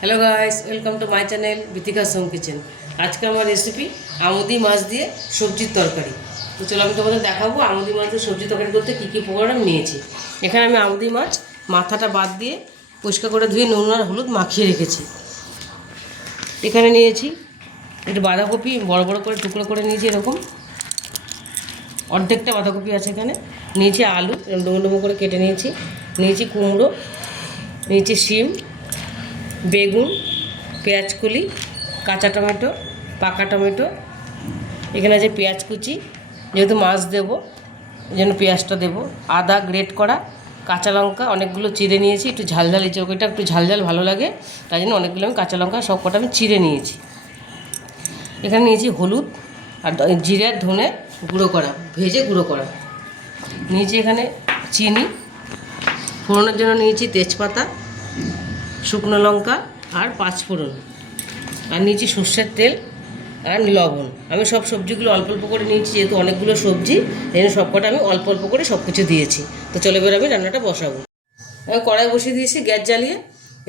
Hello guys, welcome to my channel Bithika's home kitchen. আজকে আমার recipe আমুদি মাছ দিয়ে সবজির তরকারি। তো চলো আমি তোমাদের দেখাবো আমুদি মাছ দিয়ে সবজি তরকারি করতে কী কী উপকরণ আমি নিয়েছি। এখানে আমি আমুদি মাছ মাথাটা বাদ দিয়ে পরিষ্কার করে ধুয়ে নুন আর হলুদ মাখিয়ে রেখেছি। এখানে নিয়েছি একটু বাঁধাকপি, বড় বড় করে টুকরো করে নিয়েছি, এরকম অর্ধেকটা বাঁধাকপি আছে। এখানে নিয়েছি আলু, ডুমো ডুমো করে কেটে নিয়েছি। নিয়েছি কুমড়ো, নিয়েছি শিম, বেগুন, পেঁয়াজকলি, কাঁচা টমেটো, পাকা টমেটো। এখানে আছে পেঁয়াজ কুচি, যেহেতু মাছ দেবো এই জন্য পেঁয়াজটা দেবো। আদা গ্রেট করা, কাঁচা লঙ্কা অনেকগুলো চিড়ে নিয়েছি, একটু ঝালঝাল, এই চৌকিটা একটু ঝালঝাল ভালো লাগে তাই জন্য অনেকগুলো আমি কাঁচা লঙ্কা সব কটা আমি চিড়ে নিয়েছি। এখানে নিয়েছি হলুদ আর জিরে ধনে গুঁড়ো করা, ভেজে গুঁড়ো করা। নিয়েছি এখানে চিনি, ফোড়নের জন্য নিয়েছি তেজপাতা, শুকনো লঙ্কা আর পাঁচফোড়ন, আর নিয়েছি সর্ষের তেল আর লবণ। আমি সব সবজিগুলো অল্প অল্প করে নিয়েছি, যেহেতু অনেকগুলো সবজি এই জন্য সবকটা আমি অল্প অল্প করে সব কিছু দিয়েছি। তো চলো এবার আমি রান্নাটা বসাবো। আমি কড়াই বসিয়ে দিয়েছি গ্যাস জ্বালিয়ে।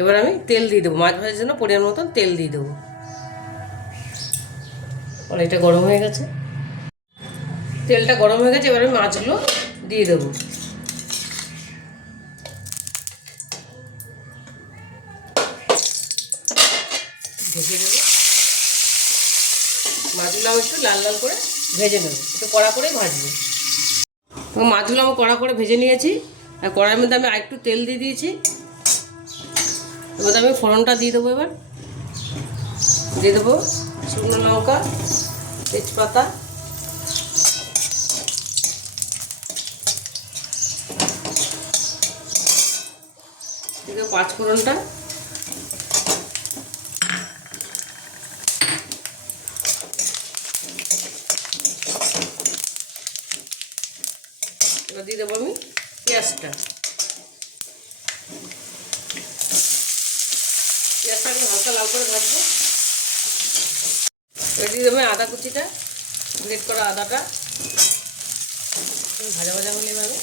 এবার আমি তেল দিয়ে দেবো, মাছ ভাজার জন্য পরিমাণ মতন তেল দিয়ে দেবো। কড়াইটা গরম হয়ে গেছে, তেলটা গরম হয়ে গেছে, এবার আমি মাছগুলো দিয়ে দেবো। ঢেকে দেবো। মাছগুলো আমি একটু লাল লাল করে ভেজে নেবো, একটু কড়া করে ভাজবো। মাছগুলো আমি কড়া করে ভেজে নিয়েছি, আর কড়াইয়ের মধ্যে আমি আরেকটু তেল দিয়ে দিয়েছি। এবার আমি ফোড়নটা দিয়ে দেবো। এবার দিয়ে দেবো শুকনো লঙ্কা, তেজপাতা, দিয়ে দেবো পাঁচফোড়নটা, এবার দিয়ে দেবো আমি পেঁয়াজটা। পেঁয়াজটা আমি হালকা লাল করে ভাজবো। এবার দিয়ে দেবো আদা কুচিটা, গ্রেট করা আদাটা ভাজা ভাজা হলে এভাবে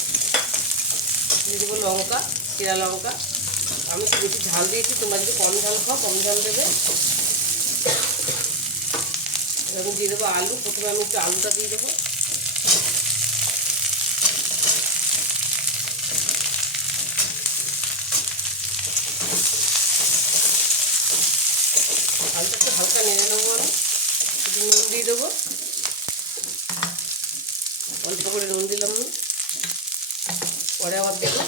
দিয়ে দেবো লঙ্কা, চিরা লঙ্কা। আমি একটু বেশি ঝাল দিয়েছি, তোমরা যদি কম ঝাল খাও কম ঝাল দেবে। এবার দিয়ে দেবো আলু। প্রথমে আমি একটু আলুটা দিয়ে দেবো। আলুটা একটু হালকা নেড়ে নেবো। আমি একটু নুন দিয়ে দেবো, অল্প করে নুন দিলাম আমি, পরে আবার দেবো।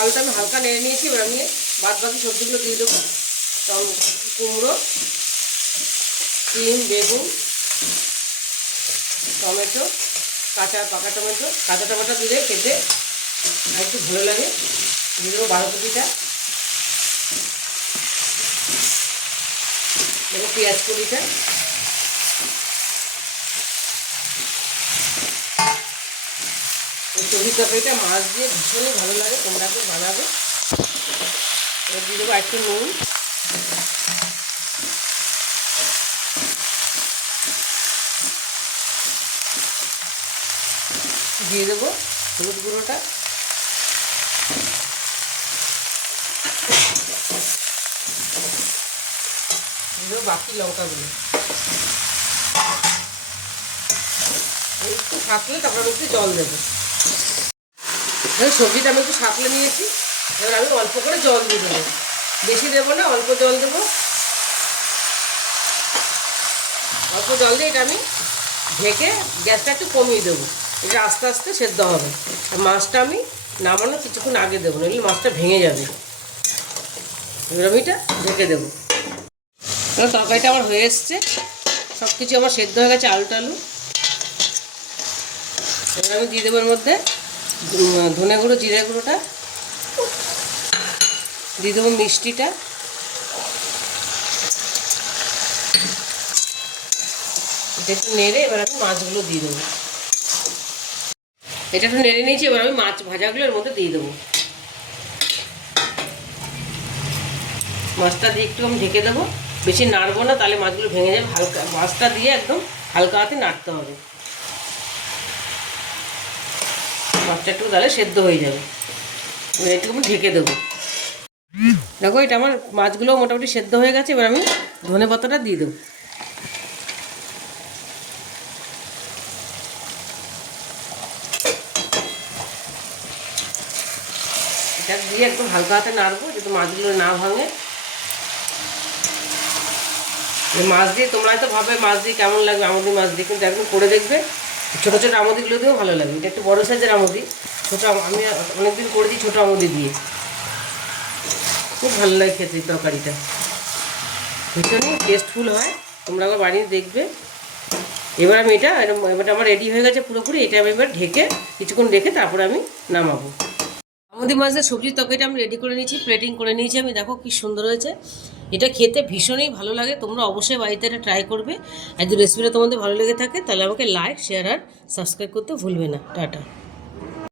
আলুটা আমি হালকা নেড়ে নিয়েছি, এবার আমি বাদ বাকি সবজিগুলো দিয়ে দেবো। কুমড়ো, শিম, বেগুন, টমেটো, পাকা টমেটো। কাঁচা টমেটো দিলে খেতে আর একটু ভালো লাগে। দিয়ে দেবো বাঁধাকপিটা, দেবো পেঁয়াজ কলিটা, এই সবজি তরকারিটা মাছ দিয়ে ভীষণই ভালো লাগে, তোমরা তো বানাবে। এবার দিয়ে দেবো একটু নুন, দিয়ে দেবো হলুদ গুঁড়োটা, দিয়ে দেবো বাকি লঙ্কাগুলো। একটু সাঁতলে তারপর আমি একটু জল দেবো। সবজিটা আমি একটু সাঁতলে নিয়েছি, এবার আমি অল্প করে জল দিয়ে দেবো, বেশি দেবো না, অল্প জল দেবো। অল্প জল দিয়ে এটা আমি ঢেকে গ্যাসটা একটু কমিয়ে দেবো, এটা আস্তে আস্তে সেদ্ধ হবে। আর মাছটা আমি নামানো কিছুক্ষণ আগে দেবো, নইলে মাছটা ভেঙে যাবে। এবার আমি এটা ঢেকে দেবো। তরকারিটা আমার হয়ে এসছে, সব কিছু আমার সেদ্ধ হয়ে গেছে, আলু টালু। এবার আমি দিয়ে দেবো এর মধ্যে ধনে গুঁড়ো, জিরে গুঁড়োটা, দিয়ে দেবো মিষ্টিটা, এটা একটু নেড়ে এবার আমি মাছগুলো দিয়ে দেবো। এটা একটু নেড়ে নিয়েছি, এবার আমি মাছ ভাজাগুলো এর মধ্যে দিয়ে দেবো। মাছটা দিয়ে একটু আমি ঢেকে দেবো, বেশি নাড়বো না, তাহলে মাছগুলো ভেঙে যাবে। হালকা মাছটা দিয়ে একদম হালকা হাতে নাড়তে হবে, মাছটা একটু তাহলে সেদ্ধ হয়ে যাবে। এবার একটু ঢেকে দেবো। দেখো এটা আমার মাছগুলো মোটামুটি সেদ্ধ হয়ে গেছে। এবার আমি ধনে পাতাটা দিয়ে দেবো। এটা দিয়ে একদম হালকা হাতে নাড়বো যাতে মাছগুলো না ভাঙে। মাছ দিয়ে তোমরা হয়তো ভাবে মাছ দিয়ে কেমন লাগবে আমুদি মাছ দিয়ে, কিন্তু একদম করে দেখবে ছোটো ছোটো আমুদিগুলো দিয়েও ভালো লাগবে। এটা একটু বড়ো সাইজের আমুদি, ছোটো আমি অনেকদিন করেছি ছোটো আমুদি দিয়ে, খুব ভালো লাগে খেতে তরকারিটা, ভীষণই টেস্টফুল হয়। তোমরা আবার বানিয়ে দেখবে। এবার আমি এটা আমার রেডি হয়ে গেছে পুরোপুরি। এটা আমি এবার ঢেকে কিছুক্ষণ রেখে তারপরে আমি নামাবো। আমুদি মাছের সবজির তরকারিটা আমি রেডি করে নিয়েছি, প্লেটিং করে নিয়েছি আমি। দেখো কি সুন্দর হয়েছে। এটা খেতে ভীষণই ভালো লাগে। তোমরা অবশ্যই বাড়িতে এটা ট্রাই করবে। আর যদি রেসিপিটা তোমাদের ভালো লেগে থাকে তাহলে আমাকে লাইক, শেয়ার আর সাবস্ক্রাইব করতে ভুলবে না। টাটা।